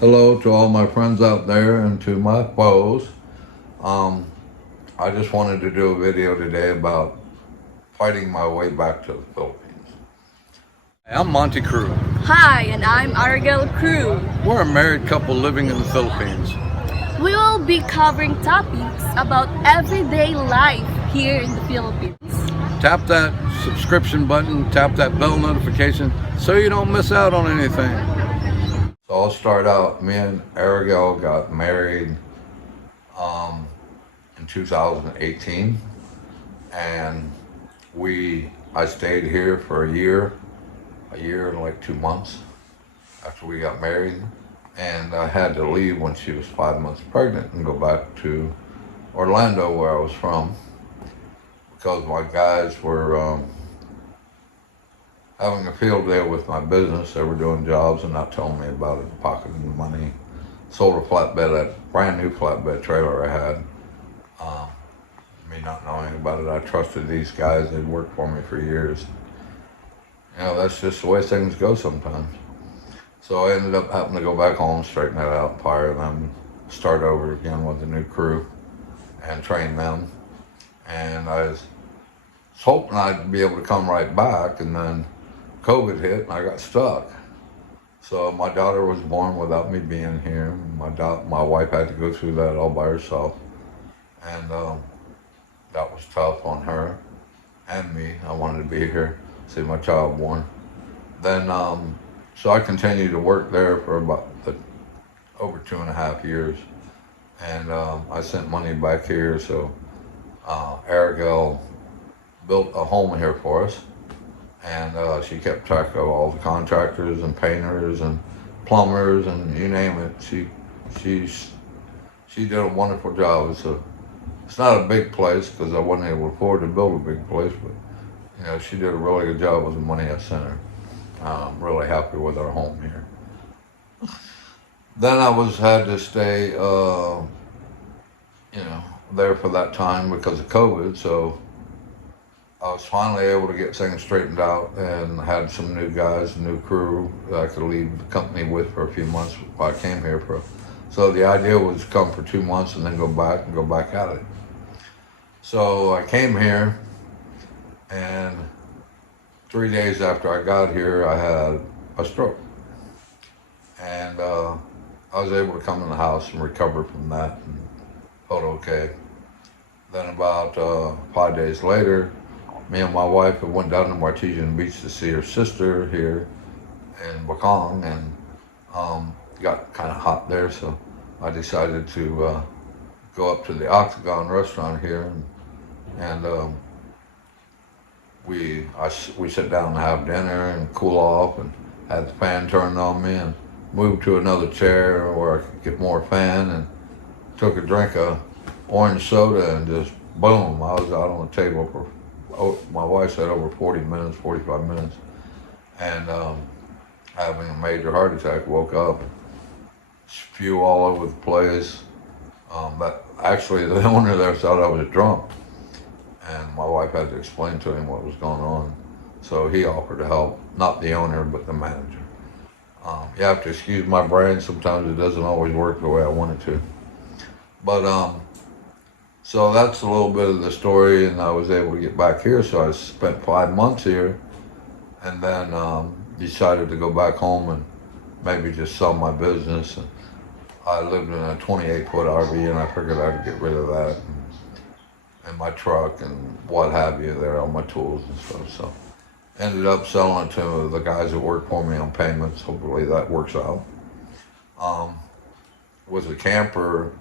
Hello to all my friends out there and to my foes. Um, I just wanted to do a video today about fighting my way back to the Philippines. I'm Monty Crew. Hi, and I'm Argel Crew. We're a married couple living in the Philippines. We will be covering topics about everyday life here in the Philippines. Tap that subscription button, tap that bell notification so you don't miss out on anything. So I'll start out. Me and Argel got married in 2018, and I stayed here for a year and like 2 months after we got married, and I had to leave when she was 5 months pregnant and go back to Orlando, where I was from, because my guys were having a field day with my business. They were doing jobs and not telling me about it, pocketing the money. Sold a brand new flatbed trailer I had. Me not knowing about it, I trusted these guys. They'd worked for me for years. That's just the way things go sometimes. So I ended up having to go back home, straighten that out, fire them, start over again with a new crew and train them. And I was hoping I'd be able to come right back, and then COVID hit and I got stuck. So my daughter was born without me being here. My wife had to go through that all by herself. And that was tough on her and me. I wanted to be here, see my child born. Then, so I continued to work there for about over 2.5 years. And I sent money back here, so Argel built a home here for us. And she kept track of all the contractors and painters and plumbers and you name it. She did a wonderful job. It's not a big place because I wasn't able to afford to build a big place, but she did a really good job with the money I sent her. I'm really happy with our home here. Then I had to stay, there for that time because of COVID. So I was finally able to get things straightened out and had some new guys, a new crew that I could leave the company with for a few months while I came here So the idea was to come for 2 months and then go back at it. So I came here, and 3 days after I got here, I had a stroke. And I was able to come in the house and recover from that and felt okay. Then about 5 days later, me and my wife went down to Martesian Beach to see her sister here in Bacong, and got kind of hot there, so I decided to go up to the Octagon restaurant here, and we sit down and have dinner and cool off, and had the fan turned on me, and moved to another chair where I could get more fan, and took a drink of orange soda, and just boom, I was out on the table for, my wife said over 45 minutes, and having a major heart attack. Woke up, spew all over the place. But actually, the owner there thought I was drunk, and my wife had to explain to him what was going on. So he offered to help, not the owner, but the manager. You have to excuse my brain. Sometimes it doesn't always work the way I want it to. But so that's a little bit of the story, and I was able to get back here. So I spent 5 months here, and then decided to go back home and maybe just sell my business. And I lived in a 28-foot RV, and I figured I'd get rid of that and my truck and what have you there, all my tools and stuff. So ended up selling it to the guys that work for me on payments. Hopefully that works out. With the camper,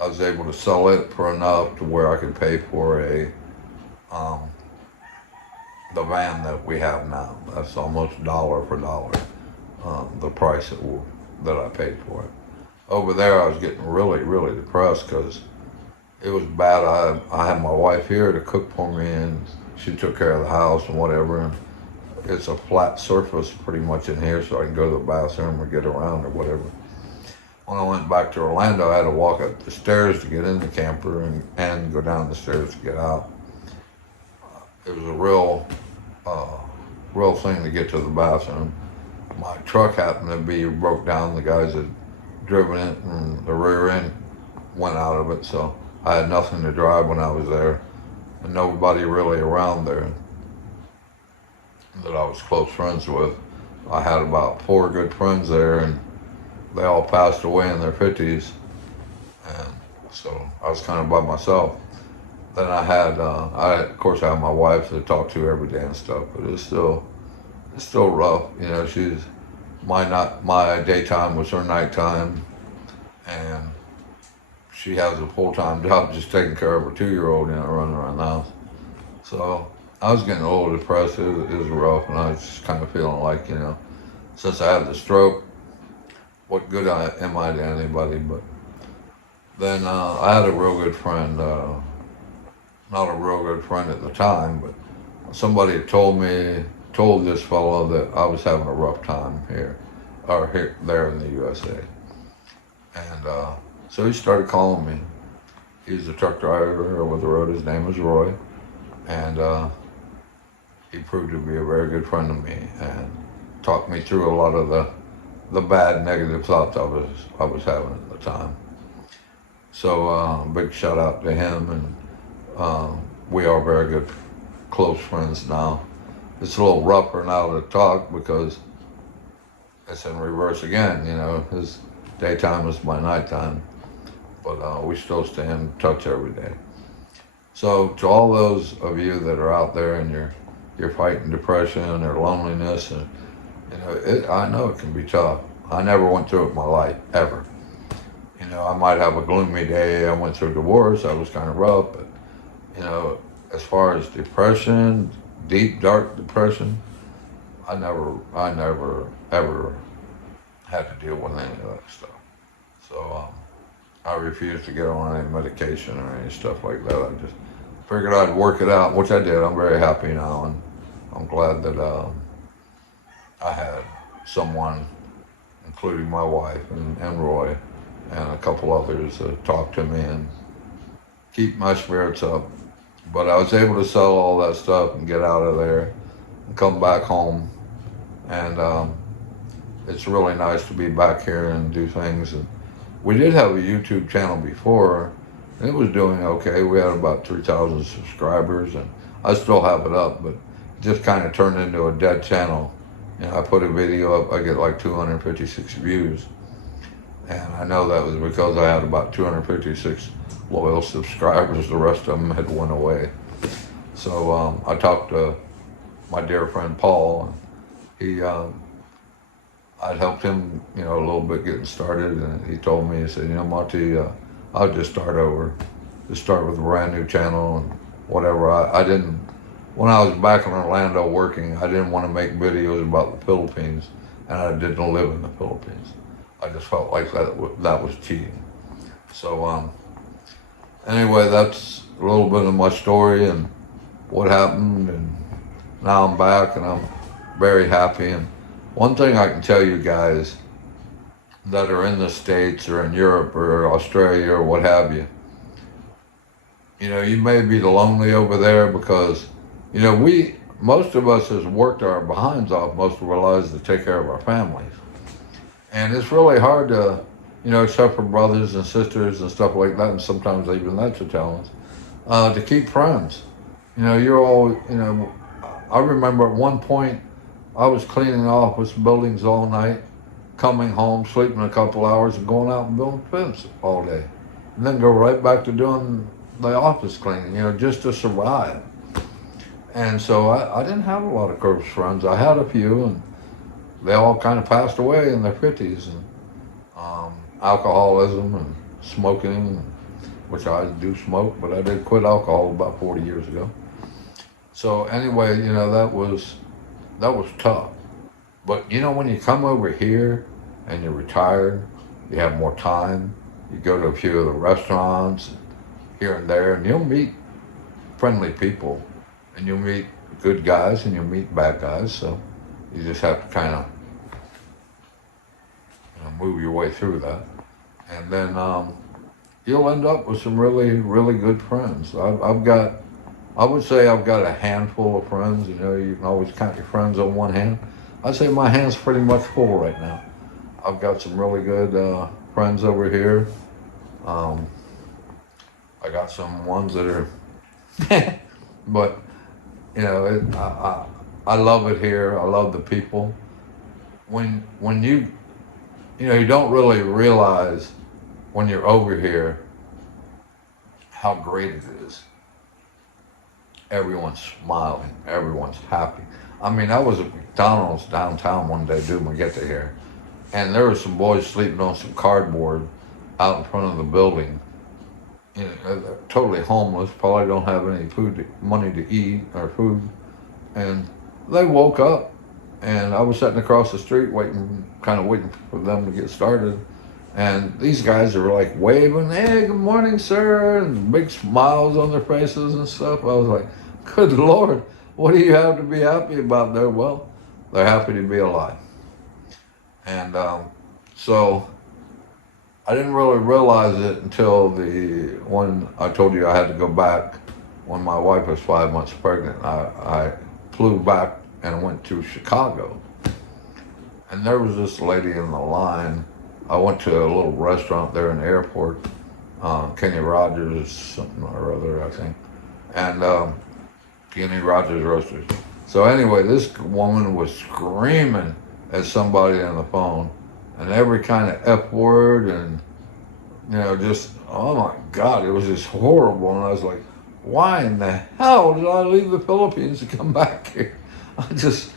I was able to sell it for enough to where I could pay for the van that we have now. That's almost dollar for dollar, the price that I paid for it. Over there, I was getting really, really depressed because it was bad. I had my wife here to cook for me, and she took care of the house and whatever. And it's a flat surface pretty much in here, so I can go to the bathroom or get around or whatever. When I went back to Orlando, I had to walk up the stairs to get in the camper and go down the stairs to get out. It was a real thing to get to the bathroom. My truck happened to be broke down. The guys had driven it, and the rear end went out of it, so I had nothing to drive when I was there, and nobody really around there that I was close friends with. I had about 4 good friends there, and they all passed away in their 50s, and so I was kind of by myself. Then I had, of course, I had my wife to talk to every day and stuff, but it's still rough. You know, she's my daytime was her nighttime, and she has a full-time job just taking care of her 2-year-old, you know, running around the house. So I was getting a little depressed. It was rough, and I was just kind of feeling like, you know, since I had the stroke, what good am I to anybody? But then I had a real good friend, not a real good friend at the time, but somebody told this fellow that I was having a rough time there in the USA. And so he started calling me. He's a truck driver over the road. His name was Roy. And he proved to be a very good friend of me and talked me through a lot of the bad, negative thoughts I was having at the time. So big shout out to him, and we are very good, close friends now. It's a little rougher now to talk because it's in reverse again, you know. His daytime is my nighttime, but we still stay in touch every day. So to all those of you that are out there and you're fighting depression or loneliness, and you know, I know it can be tough. I never went through it in my life, ever. You know, I might have a gloomy day. I went through a divorce. That was kind of rough, but you know, as far as depression, deep, dark depression, I never ever had to deal with any of that stuff. So I refused to get on any medication or any stuff like that. I just figured I'd work it out, which I did. I'm very happy now, and I'm glad that I had someone, including my wife and Roy and a couple others, talk to me and keep my spirits up. But I was able to sell all that stuff and get out of there and come back home. And it's really nice to be back here and do things. And we did have a YouTube channel before, and it was doing okay. We had about 3,000 subscribers, and I still have it up, but it just kind of turned into a dead channel. You know, I put a video up, I get like 256 views. And I know that was because I had about 256 loyal subscribers. The rest of them had went away. So I talked to my dear friend Paul, and I'd helped him, you know, a little bit getting started. And he told me, he said, you know, Monty, I'll just start over. Just start with a brand new channel and whatever. I didn't, when I was back in Orlando working, I didn't want to make videos about the Philippines, and I didn't live in the Philippines. I just felt like that was cheating. So anyway, that's a little bit of my story and what happened, and now I'm back and I'm very happy. And one thing I can tell you guys that are in the States or in Europe or Australia or what have you, you know, you may be lonely over there because, you know, most of us has worked our behinds off most of our lives to take care of our families. And it's really hard to, you know, except for brothers and sisters and stuff like that, and sometimes even that's a challenge, to keep friends. You know, you're all, you know, I remember at one point I was cleaning office buildings all night, coming home, sleeping a couple hours, and going out and building fence all day. And then go right back to doing the office cleaning, you know, just to survive. And so I didn't have a lot of close friends. I had a few, and they all kind of passed away in their 50s. And alcoholism and smoking, which I do smoke, but I did quit alcohol about 40 years ago. So anyway, you know, that was tough. But you know, when you come over here and you're retired, you have more time, you go to a few of the restaurants here and there, and you'll meet friendly people, and you'll meet good guys and you'll meet bad guys. So you just have to kind of, you know, move your way through that. And then you'll end up with some really, really good friends. I would say I've got a handful of friends. You know, you can always count your friends on one hand. I'd say my hand's pretty much full right now. I've got some really good friends over here. Um, I got some ones that are, but you know, I love it here. I love the people. When you don't really realize when you're over here how great it is. Everyone's smiling. Everyone's happy. I mean, I was at McDonald's downtown one day doing my get to here, and there were some boys sleeping on some cardboard out in front of the building. You know, they're totally homeless, probably don't have any money to eat or food. And they woke up, and I was sitting across the street waiting for them to get started. And these guys are like waving, "Hey, good morning, sir," and big smiles on their faces and stuff. I was like, good Lord, what do you have to be happy about there? Well, they're happy to be alive. And so I didn't really realize it until when I told you I had to go back when my wife was 5 months pregnant. I flew back and went to Chicago. And there was this lady in the line. I went to a little restaurant there in the airport, Kenny Rogers, something or other, I think. And Kenny Rogers Roasters. So anyway, this woman was screaming at somebody on the phone, and every kind of F word, and just, oh my God, it was just horrible. And I was like, why in the hell did I leave the Philippines to come back here? I just,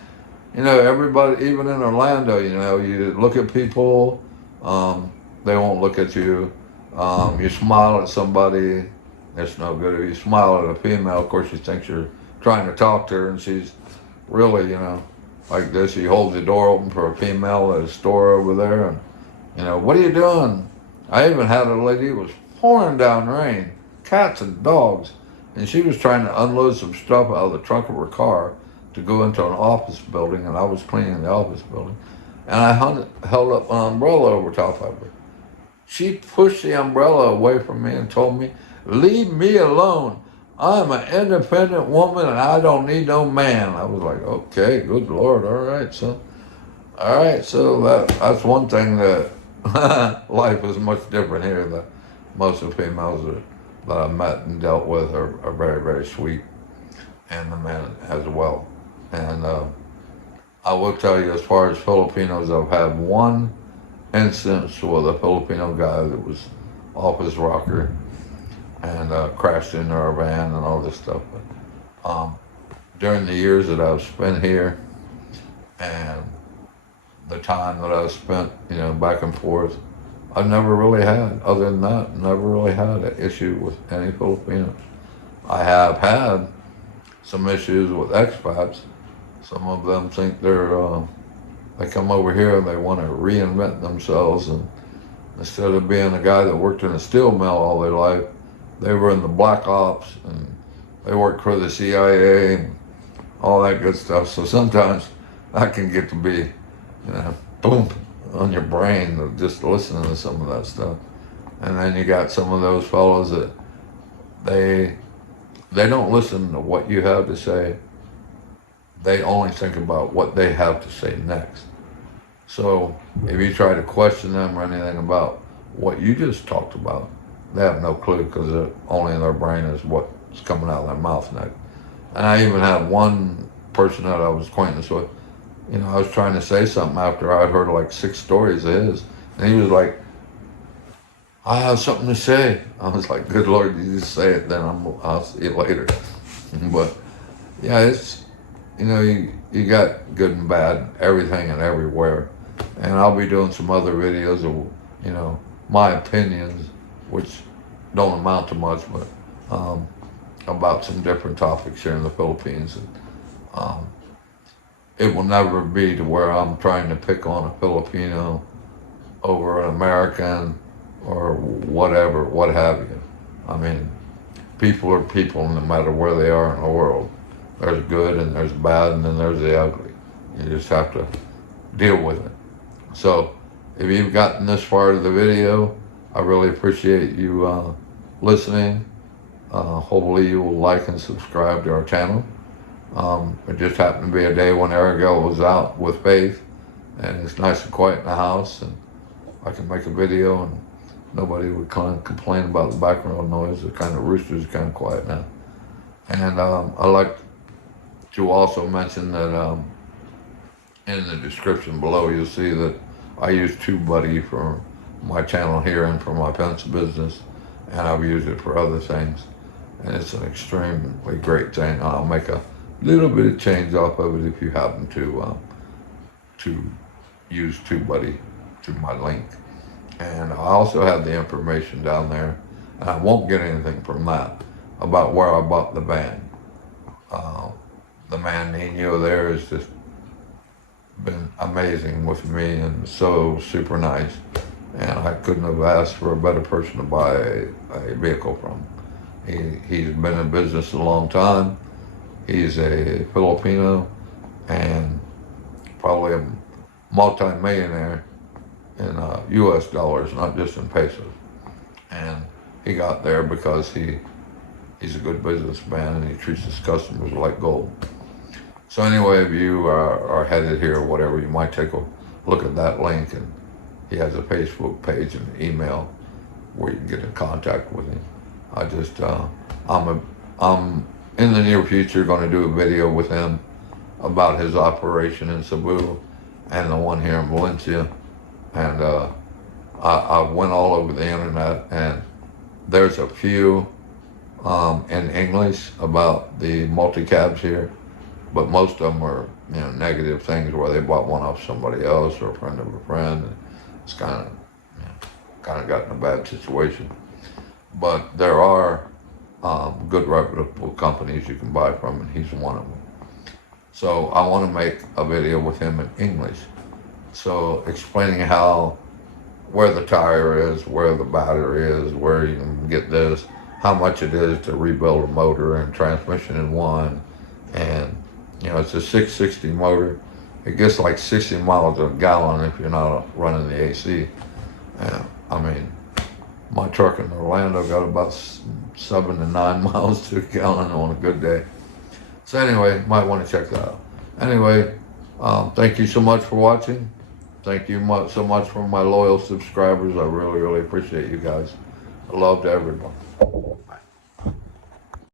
everybody, even in Orlando, you look at people, they won't look at you. You smile at somebody, it's no good. If you smile at a female, of course, she thinks you're trying to talk to her, and she's really, like this. You hold the door open for a female at a store over there, and, what are you doing? I even had a lady, it was pouring down rain, cats and dogs, and she was trying to unload some stuff out of the trunk of her car to go into an office building, and I was cleaning the office building, and I held up an umbrella over top of her. She pushed the umbrella away from me and told me, "Leave me alone. I'm an independent woman and I don't need no man." I was like, okay, good Lord, all right, so that's one thing that life is much different here. That most of the females that I've met and dealt with are very, very sweet, and the men as well. And I will tell you, as far as Filipinos, I've had one instance with a Filipino guy that was off his rocker and crashed into our van and all this stuff. But during the years that I've spent here and the time that I've spent, back and forth, I've never really had, other than that, never really had an issue with any Filipinos. I have had some issues with expats. Some of them think they come over here and they want to reinvent themselves, and instead of being a guy that worked in a steel mill all their life, they were in the black ops and they worked for the CIA and all that good stuff. So sometimes I can get to be, boom, on your brain just listening to some of that stuff. And then you got some of those fellows that they don't listen to what you have to say. They only think about what they have to say next. So if you try to question them or anything about what you just talked about, they have no clue, because only in their brain is what's coming out of their mouth next. And I even had one person that I was acquainted with, I was trying to say something after I'd heard like 6 stories of his, and he was like, "I have something to say." I was like, good Lord, you just say it, then I'll see you later. But yeah, it's, you got good and bad, everything and everywhere. And I'll be doing some other videos of, my opinions, which don't amount to much, but about some different topics here in the Philippines. And it will never be to where I'm trying to pick on a Filipino over an American or whatever, what have you. I mean, people are people no matter where they are in the world. There's good and there's bad, and then there's the ugly. You just have to deal with it. So if you've gotten this far of the video, I really appreciate you listening. Hopefully you will like and subscribe to our channel. It just happened to be a day when Ariel was out with Faith, and it's nice and quiet in the house, and I can make a video and nobody would complain about the background noise. The kind of rooster's kind of quiet now. And I like to also mention that in the description below, you'll see that I use TubeBuddy for my channel here and for my pencil business, and I've used it for other things. And it's an extremely great thing. I'll make a little bit of change off of it if you happen to use TubeBuddy through my link. And I also have the information down there, and I won't get anything from that, about where I bought the van. The man Nino there has just been amazing with me and so super nice. And I couldn't have asked for a better person to buy a vehicle from. He's been in business a long time. He's a Filipino and probably a multi-millionaire in US dollars, not just in pesos. And he got there because he's a good businessman and he treats his customers like gold. So anyway, if you are headed here or whatever, you might take a look at that link, and he has a Facebook page and an email where you can get in contact with him. I just, I'm in the near future going to do a video with him about his operation in Cebu and the one here in Valencia. And I went all over the internet, and there's a few in English about the multi-cabs here, but most of them are, negative things where they bought one off somebody else or a friend of a friend. And it's kind of got in a bad situation. But there are good reputable companies you can buy from, and he's one of them. So I want to make a video with him in English. So explaining where the tire is, where the battery is, where you can get this, how much it is to rebuild a motor and transmission in one. And, it's a 660 motor. It gets like 60 miles a gallon if you're not running the AC. And, my truck in Orlando got about 7 to 9 miles to a gallon on a good day. So anyway, might want to check that out. Anyway, thank you so much for watching. Thank you so much for my loyal subscribers. I really, really appreciate you guys. Love to everyone.